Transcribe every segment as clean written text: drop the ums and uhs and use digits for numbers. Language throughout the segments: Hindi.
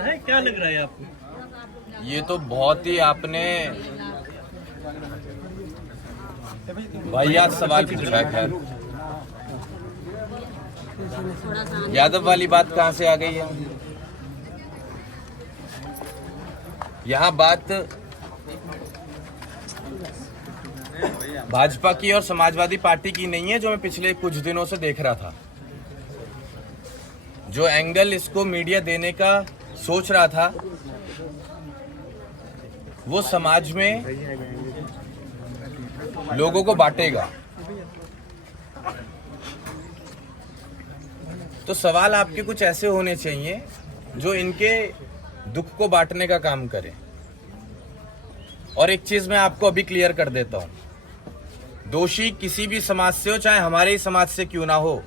है, क्या लग रहा है आपको? ये तो बहुत ही आपने वाहियात सवाल पूछा है। खैर, यादव वाली बात कहाँ से आ गई है? यहाँ बात भाजपा की और समाजवादी पार्टी की नहीं है, जो मैं पिछले कुछ दिनों से देख रहा था। जो एंगल इसको मीडिया देने का सोच रहा था, वो समाज में लोगों को बांटेगा। तो सवाल आपके कुछ ऐसे होने चाहिए जो इनके दुख को बांटने का काम करे। और एक चीज मैं आपको अभी क्लियर कर देता हूं, दोषी किसी भी समाज से हो, चाहे हमारे ही समाज से क्यों ना हो,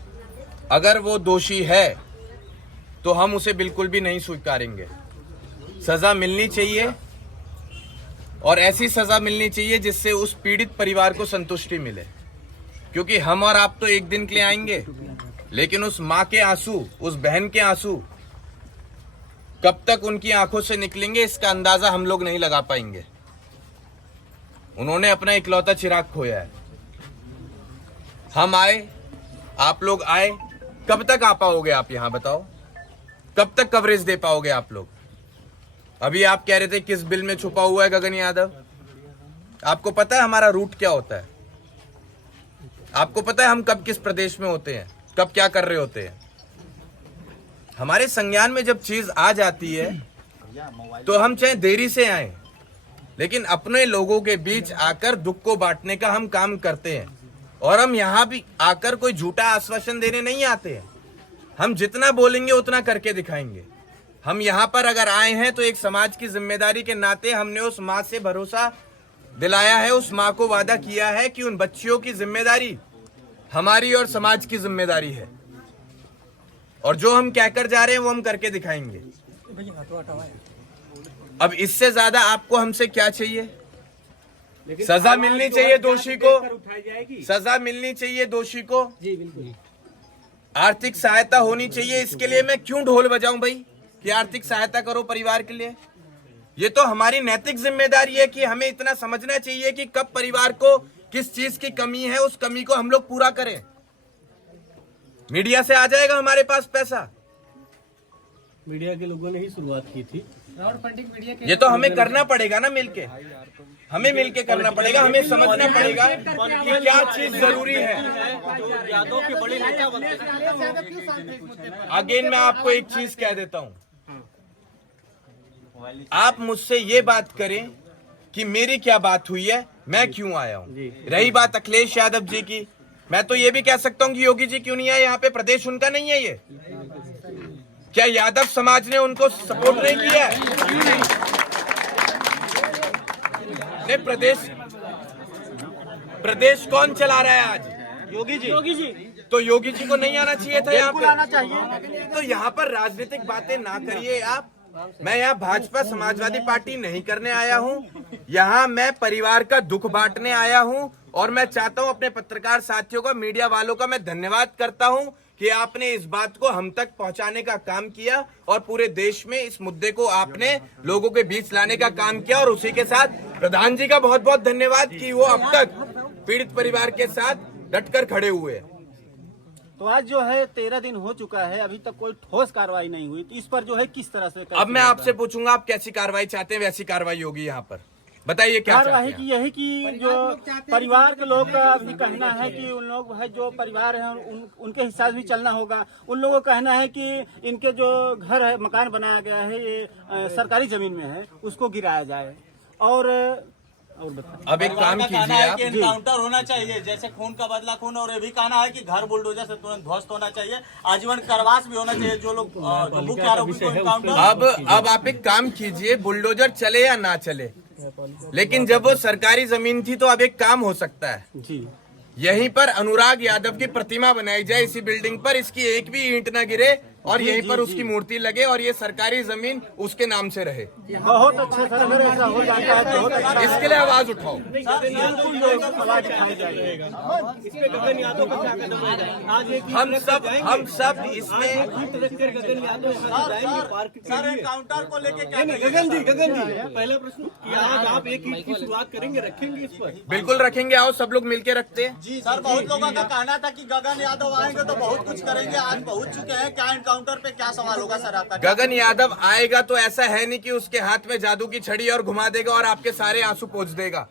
अगर वो दोषी है तो हम उसे बिल्कुल भी नहीं स्वीकारेंगे। सजा मिलनी चाहिए, और ऐसी सजा मिलनी चाहिए जिससे उस पीड़ित परिवार को संतुष्टि मिले। क्योंकि हम और आप तो एक दिन के लिए आएंगे, लेकिन उस माँ के आंसू, उस बहन के आंसू कब तक उनकी आंखों से निकलेंगे, इसका अंदाजा हम लोग नहीं लगा पाएंगे। उन्होंने अपना इकलौता चिराग खोया है। हम आए, आप लोग आए, कब तक आ पाओगे आप यहाँ बताओ? कब तक कवरेज दे पाओगे आप लोग? अभी आप कह रहे थे किस बिल में छुपा हुआ है गगन यादव। आपको पता है हमारा रूट क्या होता है? आपको पता है हम कब किस प्रदेश में होते हैं, कब क्या कर रहे होते हैं? हमारे संज्ञान में जब चीज आ जाती है तो हम चाहे देरी से आए, लेकिन अपने लोगों के बीच आकर दुख को बांटने का हम काम करते हैं। और हम यहाँ भी आकर कोई झूठा आश्वासन देने नहीं आते हैं। हम जितना बोलेंगे उतना करके दिखाएंगे। हम यहाँ पर अगर आए हैं तो एक समाज की जिम्मेदारी के नाते हमने उस माँ से भरोसा दिलाया है, उस माँ को वादा किया है कि उन बच्चियों की जिम्मेदारी हमारी और समाज की जिम्मेदारी है। और जो हम कहकर जा रहे हैं वो हम करके दिखाएंगे। अब इससे ज्यादा आपको हमसे क्या चाहिए? सजा मिलनी चाहिए दोषी को, सजा मिलनी चाहिए दोषी को, आर्थिक सहायता होनी चाहिए। इसके लिए मैं क्यों ढोल बजाऊं भाई कि आर्थिक सहायता करो परिवार के लिए? ये तो हमारी नैतिक जिम्मेदारी है कि हमें इतना समझना चाहिए कि कब परिवार को किस चीज की कमी है, उस कमी को हम लोग पूरा करें। मीडिया से आ जाएगा हमारे पास पैसा, मीडिया के लोगों ने ही शुरुआत की थी। ये तो हमें करना पड़ेगा ना, मिलके हमें मिलके करना पड़ेगा। हमें समझना पड़ेगा कि क्या चीज जरूरी है। अगेन मैं आपको एक चीज कह देता हूं, आप मुझसे ये बात करें कि मेरी क्या बात हुई है, मैं क्यों आया हूं। रही बात अखिलेश यादव जी की, मैं तो ये भी कह सकता हूं कि योगी जी क्यों नहीं आए यहाँ पे, प्रदेश उनका नहीं है ये। क्या यादव समाज ने उनको सपोर्ट नहीं किया है? नहीं, प्रदेश कौन चला रहा है आज? योगी जी। तो योगी जी को नहीं आना चाहिए था यहाँ पे? आना चाहिए। तो यहाँ पर राजनीतिक बातें ना करिए आप। मैं यहाँ भाजपा समाजवादी पार्टी नहीं करने आया हूँ, यहाँ मैं परिवार का दुख बांटने आया हूँ। और मैं चाहता हूँ अपने पत्रकार साथियों का, मीडिया वालों का मैं धन्यवाद करता हूँ कि आपने इस बात को हम तक पहुंचाने का काम किया और पूरे देश में इस मुद्दे को आपने लोगों के बीच लाने का काम किया। और उसी के साथ प्रधान जी का बहुत बहुत धन्यवाद कि वो अब तक पीड़ित परिवार के साथ डटकर खड़े हुए। तो आज जो है 13 दिन हो चुका है, अभी तक कोई ठोस कार्रवाई नहीं हुई, तो इस पर जो है किस तरह से? अब मैं आपसे पूछूंगा आप कैसी कार्रवाई चाहते हैं, वैसी कार्रवाई होगी यहाँ पर। बताइए क्या कार्रवाई की यही कि जो परिवार के लोग का भी कहना है कि उन लोग है जो परिवार है उनके हिसाब से भी चलना होगा। उन लोगों का कहना है कि इनके जो घर है, मकान बनाया गया है, ये सरकारी जमीन में है, उसको गिराया जाए। और अब एक काम कीजिए आप, एनकाउंटर होना चाहिए, जैसे खून का बदला खून। और ये भी कहना है कि घर बुलडोजर से तुरंत ध्वस्त होना चाहिए, आजीवन कारावास भी होना चाहिए जो लोग मुख्य आरोपी को एनकाउंटर। अब आप एक काम कीजिए, बुलडोजर चले या ना चले, लेकिन जब वो सरकारी जमीन थी तो अब एक काम हो सकता है जी, यहीं पर अनुराग यादव की प्रतिमा बनाई जाए इसी बिल्डिंग पर, इसकी एक भी ईंट ना गिरे, और यहीं पर उसकी मूर्ति लगे और ये सरकारी जमीन उसके नाम से रहे। बहुत अच्छा सर, अगर ऐसा हो जाता है तो बहुत अच्छा। इसके लिए आवाज उठाओ। आवाज उठाई जाएगी। इस पे गगन यादव का क्या कदम रहेगा? आज एक हम सब इसमें गगन यादव यहाँ से जाएंगे पार्क के सर लिए। एनकाउंटर को लेके क्या नहीं, गगन जी पहला प्रश्न कि आज आप एक ईंट की शुरुआत करेंगे, रखेंगे इस पर? बिल्कुल रखेंगे, आओ सब लोग मिलके रखते हैं। जी सर, बहुत लोगों का कहना था कि गगन यादव आएंगे तो बहुत कुछ करेंगे, आज पहुंच चुके हैं। क्या एनकाउंटर पे क्या सवाल होगा सर आपका? गगन यादव आएगा तो ऐसा है नहीं कि उसके हाथ में जादू की छड़ी और घुमा देगा और आपके सारे आंसू पोंछ देगा।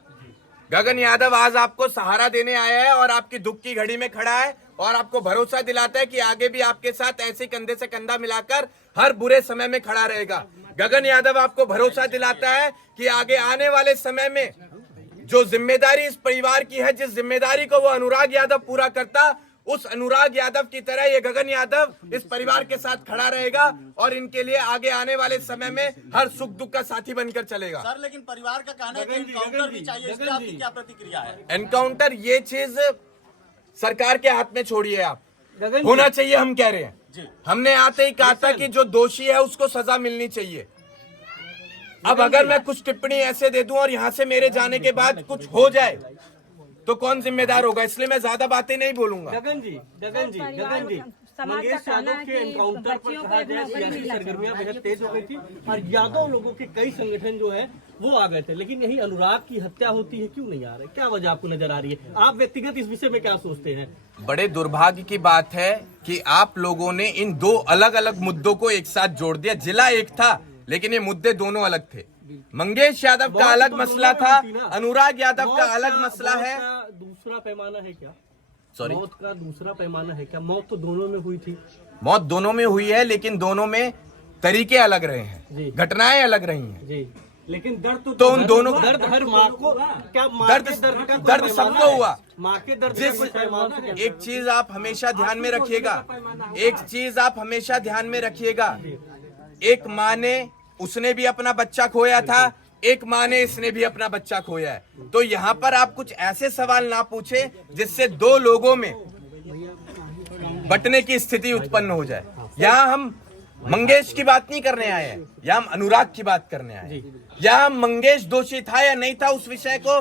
गगन यादव आज आपको सहारा देने आया है और आपकी दुख की घड़ी में खड़ा है और आपको भरोसा दिलाता है कि आगे भी आपके साथ ऐसे कंधे से कंधा मिलाकर हर बुरे समय में खड़ा रहेगा। गगन यादव आपको भरोसा दिलाता है कि आगे आने वाले समय में जो जिम्मेदारी इस परिवार की है, जिस जिम्मेदारी को वो अनुराग यादव पूरा करता, उस अनुराग यादव की तरह ये गगन यादव इस परिवार के साथ खड़ा रहेगा और इनके लिए आगे आने वाले समय में हर सुख दुख का साथी बनकर चलेगा। सर लेकिन परिवार का कहना है कि एनकाउंटर भी चाहिए, इसकी आपकी क्या प्रतिक्रिया है? एनकाउंटर ये चीज सरकार के हाथ में छोड़िए आप, गगन होना चाहिए हम कह रहे हैं। जी। हमने आते ही कहा था कि जो दोषी है उसको सजा मिलनी चाहिए। अब अगर मैं कुछ टिप्पणी ऐसे दे दूं और यहाँ से मेरे जाने के बाद कुछ हो जाए तो कौन जिम्मेदार होगा, इसलिए मैं ज्यादा बातें नहीं बोलूंगा। गगन जी मंगेश यादव के एनकाउंटर पर कहा जाए सियासी सरगर्मियां बेहद तेज हो गई थी और यादव लोगों के कई संगठन जो है वो आ गए थे, लेकिन यही अनुराग की हत्या होती है, क्यों नहीं आ रहे? क्या वजह आपको नजर आ रही है? आप व्यक्तिगत इस विषय में क्या सोचते हैं? बड़े दुर्भाग्य की बात है कि आप लोगों ने इन दो अलग अलग मुद्दों को एक साथ जोड़ दिया। जिला एक था लेकिन ये मुद्दे दोनों अलग थे। मंगेश यादव का अलग मसला था, अनुराग यादव का अलग मसला है। दूसरा पैमाना है क्या? सॉरी, मौत का दूसरा पैमाना है क्या? मौत तो दोनों में हुई थी। मौत दोनों में हुई है लेकिन दोनों में तरीके अलग रहे जी। हैं, घटनाएं अलग रही हैं जी, लेकिन दर्द तो उन दोनों दर्द हर माँ को क्या दर्द सबको हुआ। माँ के दर्द जिस का कोई पैमाना है? एक चीज आप हमेशा ध्यान में रखिएगा, एक चीज आप हमेशा ध्यान में रखिएगा, एक माँ ने उसने भी अपना बच्चा खोया था, एक माँ ने इसने भी अपना बच्चा खोया है। तो यहाँ पर आप कुछ ऐसे सवाल ना पूछे जिससे दो लोगों में बंटने की स्थिति उत्पन्न हो जाए। यहाँ हम मंगेश की बात नहीं करने आए हैं, यहाँ हम अनुराग की बात करने आए हैं। यहाँ हम मंगेश दोषी था या नहीं था उस विषय को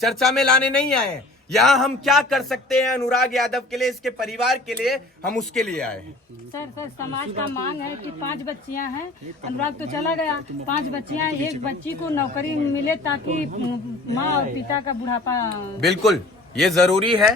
चर्चा में लाने नहीं आए हैं। यहाँ हम क्या कर सकते हैं अनुराग यादव के लिए, इसके परिवार के लिए, हम उसके लिए आए हैं। सर समाज का मांग है कि 5 बच्चियां हैं, अनुराग तो चला गया, 5 बच्चियां, एक बच्ची को नौकरी मिले ताकि माँ और पिता का बुढ़ापा। बिल्कुल, ये जरूरी है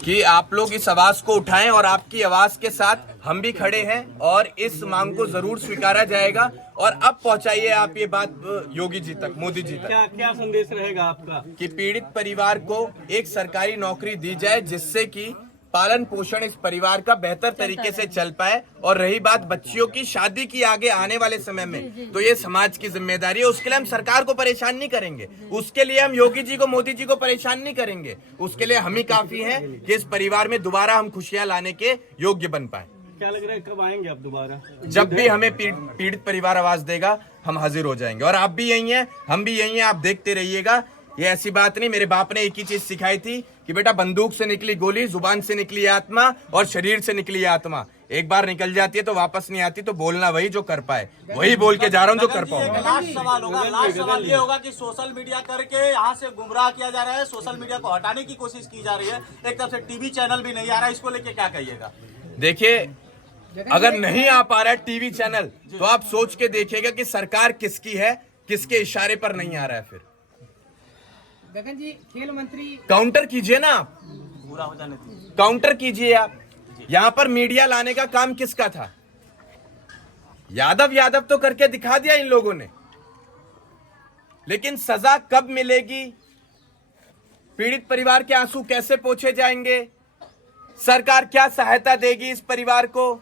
कि आप लोग इस आवाज को उठाएं और आपकी आवाज के साथ हम भी खड़े हैं और इस मांग को जरूर स्वीकारा जाएगा। और अब पहुंचाइए आप ये बात योगी जी तक, मोदी जी तक, क्या संदेश रहेगा आपका? कि पीड़ित परिवार को एक सरकारी नौकरी दी जाए जिससे कि पालन पोषण इस परिवार का बेहतर तरीके से चल पाए। और रही बात बच्चियों की शादी की आगे आने वाले समय में, तो ये समाज की जिम्मेदारी है। उसके लिए हम सरकार को परेशान नहीं करेंगे, उसके लिए हम योगी जी को, मोदी जी को परेशान नहीं करेंगे। उसके लिए हम ही काफी हैं कि इस परिवार में दोबारा हम खुशियां लाने के योग्य बन पाए। क्या लग रहा है कब आएंगे आप दोबारा? जब भी हमें पीड़ित परिवार आवाज देगा हम हाजिर हो जाएंगे। और आप भी यही हैं, हम भी यही हैं, आप देखते रहिएगा। ये ऐसी बात नहीं, मेरे बाप ने एक ही चीज सिखाई थी कि बेटा बंदूक से निकली गोली, जुबान से निकली आत्मा और शरीर से निकली आत्मा एक बार निकल जाती है तो वापस नहीं आती। तो बोलना वही जो कर पाए, वही बोल के जा रहा हूँ जो कर पाऊंगा। लास्ट सवाल होगा, लास्ट सवाल ये होगा कि सोशल मीडिया करके यहाँ से गुमराह किया जा रहा है, सोशल मीडिया को हटाने की कोशिश की जा रही है, एक तरफ से टीवी चैनल भी नहीं आ रहा है, इसको लेके क्या कहिएगा? देखिए, अगर नहीं आ पा रहा है टीवी चैनल तो आप सोच के देखिएगा कि सरकार किसकी है, किसके इशारे पर नहीं आ रहा है। फिर गगन जी, खेल मंत्री काउंटर कीजिए ना, आप पूरा हो जाने दीजिए। काउंटर कीजिए आप। यहाँ पर मीडिया लाने का काम किसका था? यादव तो करके दिखा दिया इन लोगों ने, लेकिन सजा कब मिलेगी, पीड़ित परिवार के आंसू कैसे पोंछे जाएंगे, सरकार क्या सहायता देगी इस परिवार को,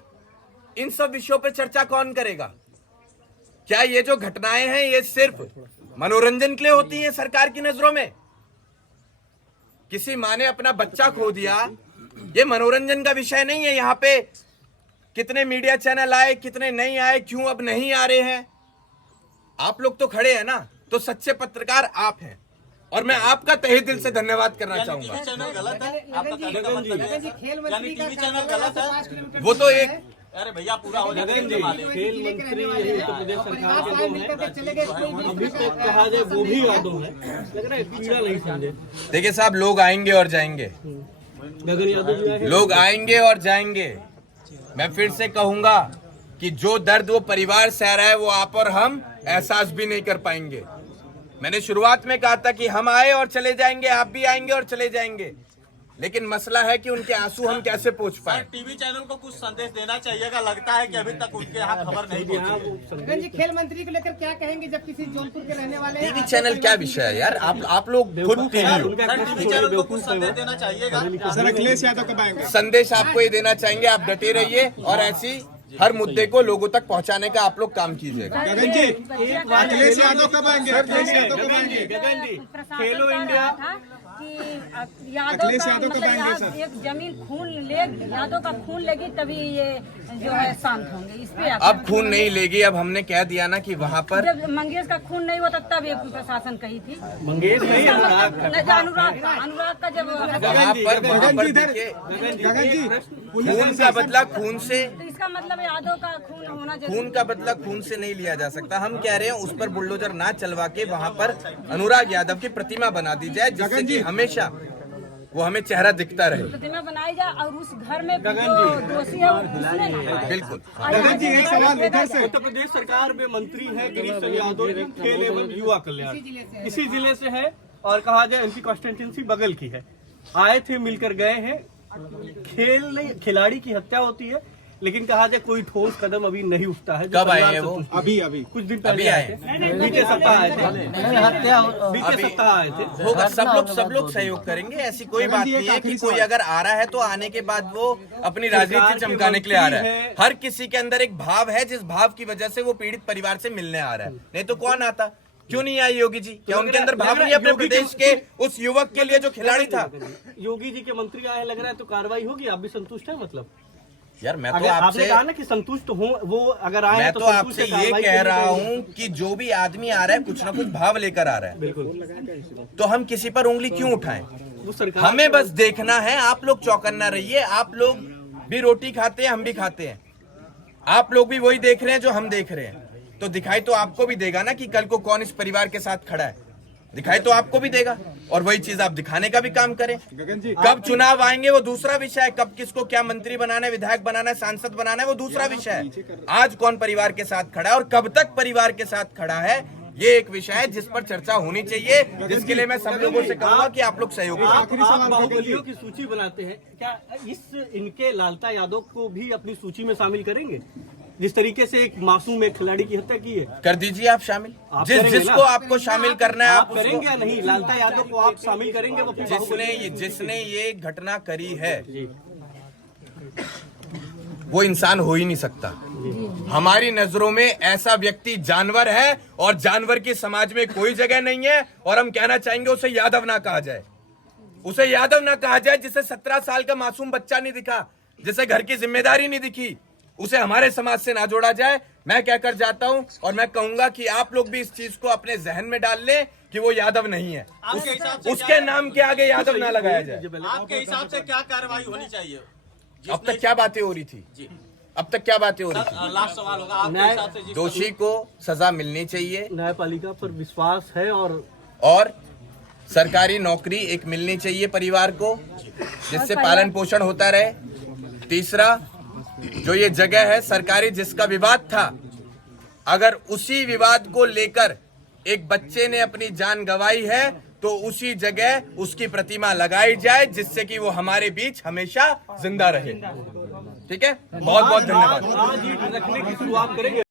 इन सब विषयों पर चर्चा कौन करेगा? क्या ये जो घटनाएं हैं ये सिर्फ मनोरंजन के लिए होती हैं सरकार की नजरों में? किसी माँ ने अपना बच्चा खो दिया, ये मनोरंजन का विषय नहीं है। यहाँ पे कितने मीडिया चैनल आए, कितने नहीं आए, क्यों अब नहीं आ रहे हैं? आप लोग तो खड़े हैं ना, तो सच्चे पत्रकार आप हैं और मैं आपका तहे दिल से धन्यवाद करना चाहूंगा। टीवी चैनल गलत है, आपका कहने का मतलब है? गगन जी, खेल मंत्री यानी का टीवी चैनल गलत है? 5 किलोमीटर वो तो एक अरे भैया पूरा हो जाएगा। गगन जी, खेल मंत्री यही उत्तर प्रदेश सरकार के जो है चले गए कोई भी अभी तक कहा जाए वो भी यादव है, लग रहा है पीड़ा नहीं समझे। देखिए साहब, लोग आएंगे और जाएंगे, गगन यादव जी आए हैं। लोग आएंगे और जाएंगे। मैं फिर से कहूंगा कि जो दर्द वो परिवार सह रहा है वो आप और हम एहसास भी नहीं कर पाएंगे। मैंने शुरुआत में कहा था कि हम आए और चले जाएंगे, आप भी आएंगे और चले जाएंगे, लेकिन मसला है कि उनके आंसू हम कैसे पहुंच पाए। टीवी चैनल को कुछ संदेश देना चाहिएगा, लगता है कि अभी तक उनके यहाँ खबर नहीं पहुंची। गगन जी, खेल मंत्री को लेकर क्या कहेंगे जब किसी जौनपुर के रहने वाले टीवी चैनल क्या विषय है यार, आप लोग खुद टीवी हो। सर, टीवी चैनल को कुछ संदेश देना चाहिएगा। सर अखिलेश यादव कब आएंगे? संदेश आपको ये देना चाहेंगे, आप डटे रहिए और ऐसी हर मुद्दे को लोगों तक पहुंचाने का आप लोग काम कीजिएगा। गगन जी, अखिलेश यादव कब आएंगे? अखिलेश यादव कब गगन आएंगे? जी, प्रशासन खेलो कह इंडिया रहा था कि यादव अखिलेश का यादव कब मतलब आएंगे, आज सर? एक जमीन खून ले, यादव का खून लेगी तभी ये जो है शांत होंगे। इस पे अब खून नहीं लेगी, अब हमने कह दिया ना कि वहाँ पर जब मंगेश का खून नहीं होता तब ये प्रशासन कही थी। मंगेश नहीं, इसका अनुराग मतलब अनुराग का जब वहाँ पर देखिए, गगन जी, खून का बदला खून से, तो इसका मतलब यादव का खून होना जरूरी। खून का बदला खून से नहीं लिया जा सकता। हम कह रहे हैं उस पर बुलडोजर ना चलवा के वहाँ पर अनुराग यादव की प्रतिमा बना दी जाए, जिससे कि हमेशा वो हमें चेहरा दिखता रहे। प्रतिमा बनाई जाए और उस घर में जो दोषी है वो घुसने ना पाए। बिल्कुल। गगन जी, एक सवाल इधर से। उत्तर प्रदेश सरकार में मंत्री है गिरीश चंद्र यादव जी, खेल एवं युवा कल्याण इसी जिले से है और कहा जाए एमपी कॉन्स्टिट्यूंसी बगल की है। आए थे, मिलकर गए हैं। खेल नहीं, खिलाड़ी की हत्या होती है, लेकिन कहा जाए कोई ठोस कदम अभी नहीं उठता है। कब आए हैं वो? अभी कुछ दिन अभी पहले आए। आए थे, बीते सप्ताह आए थे, बीते सप्ताह आए थे। होगा, सब लोग सहयोग करेंगे। ऐसी कोई बात नहीं है कि कोई अगर आ रहा है तो आने के बाद वो अपनी राजनीति चमकाने के लिए आ रहा है। हर किसी के अंदर एक भाव है, जिस भाव की वजह से वो पीड़ित परिवार से मिलने आ रहा है, नहीं तो कौन आता। क्यों नहीं आए योगी जी? क्या उनके अंदर भाव नहीं है अपने प्रदेश के उस युवक के लिए जो खिलाड़ी था? योगी जी के मंत्री आए, लग रहा है तो कार्रवाई होगी। आप भी संतुष्ट है? मतलब यार मैं तो अगर आपने आपसे कहा ना कि संतुष्ट हो, वो अगर आए मैं तो तो संतुष्ट आपसे है, ये कार्रवाई कह करनी रहा चाहिए। हूँ कि जो भी आदमी आ रहा है कुछ ना कुछ भाव लेकर आ रहा है, बिल्कुल, तो हम किसी पर उंगली क्यों उठाएं? वो सरकार हमें बस देखना है। आप लोग चौकन्ना रहिए। आप लोग भी रोटी खाते हैं, हम भी खाते हैं। आप लोग भी वही देख रहे हैं जो हम देख रहे हैं, तो दिखाई तो आपको भी देगा ना कि कल को कौन इस परिवार के साथ खड़ा है। दिखाई तो आपको भी देगा, और वही चीज आप दिखाने का भी काम करें। गगन जी, कब चुनाव आएंगे वो दूसरा विषय है, कब किसको क्या मंत्री बनाना है, विधायक बनाना है, सांसद बनाना है, वो दूसरा विषय है। आज कौन परिवार के साथ खड़ा है और कब तक परिवार के साथ खड़ा है, ये एक विषय है जिस पर चर्चा होनी चाहिए, जिसके लिए मैं सब लोगों से कहूंगा कि आप लोग सहयोग करें। आखिरी सवाल आप गगन जी। बाहुबलियों की सूची बनाते हैं, क्या इनके लालता यादव को भी अपनी सूची में शामिल करेंगे? जिस तरीके से एक मासूम एक खिलाड़ी की हत्या की है, कर दीजिए आप शामिल। आप करेंगे जिसको ना? आपको शामिल करना है आप आप करेंगे या नहीं? लालता यादव को आप शामिल करेंगे? वो जिसने ये घटना करी है वो इंसान हो ही नहीं सकता। हमारी नजरों में ऐसा व्यक्ति जानवर है, और जानवर की समाज में कोई जगह नहीं है। और हम कहना चाहेंगे उसे यादव ना कहा जाए, उसे यादव ना कहा जाए जिसे 17 साल का मासूम बच्चा नहीं दिखा, जिसे घर की जिम्मेदारी नहीं दिखी, उसे हमारे समाज से ना जोड़ा जाए। मैं कहकर जाता हूं, और मैं कहूंगा कि आप लोग भी इस चीज को अपने जहन में डाल लें कि वो यादव नहीं है। आपके हिसाब से उसके नाम के आगे यादव ना लगाया जाए। आपके हिसाब से क्या कार्रवाई होनी चाहिए? अब तक क्या बातें हो रही थी? अब तक क्या बातें हो रही थी? लास्ट सवाल होगा आपके हिसाब से। दोषी को सजा मिलनी चाहिए, न्यायपालिका पर विश्वास है, और सरकारी नौकरी एक मिलनी चाहिए परिवार को, जिससे पालन पोषण होता रहे। तीसरा, जो ये जगह है सरकारी जिसका विवाद था, अगर उसी विवाद को लेकर एक बच्चे ने अपनी जान गंवाई है तो उसी जगह उसकी प्रतिमा लगाई जाए, जिससे कि वो हमारे बीच हमेशा जिंदा रहे। ठीक है, बहुत बहुत धन्यवाद। आज ही रखने की शुरुआत करेंगे।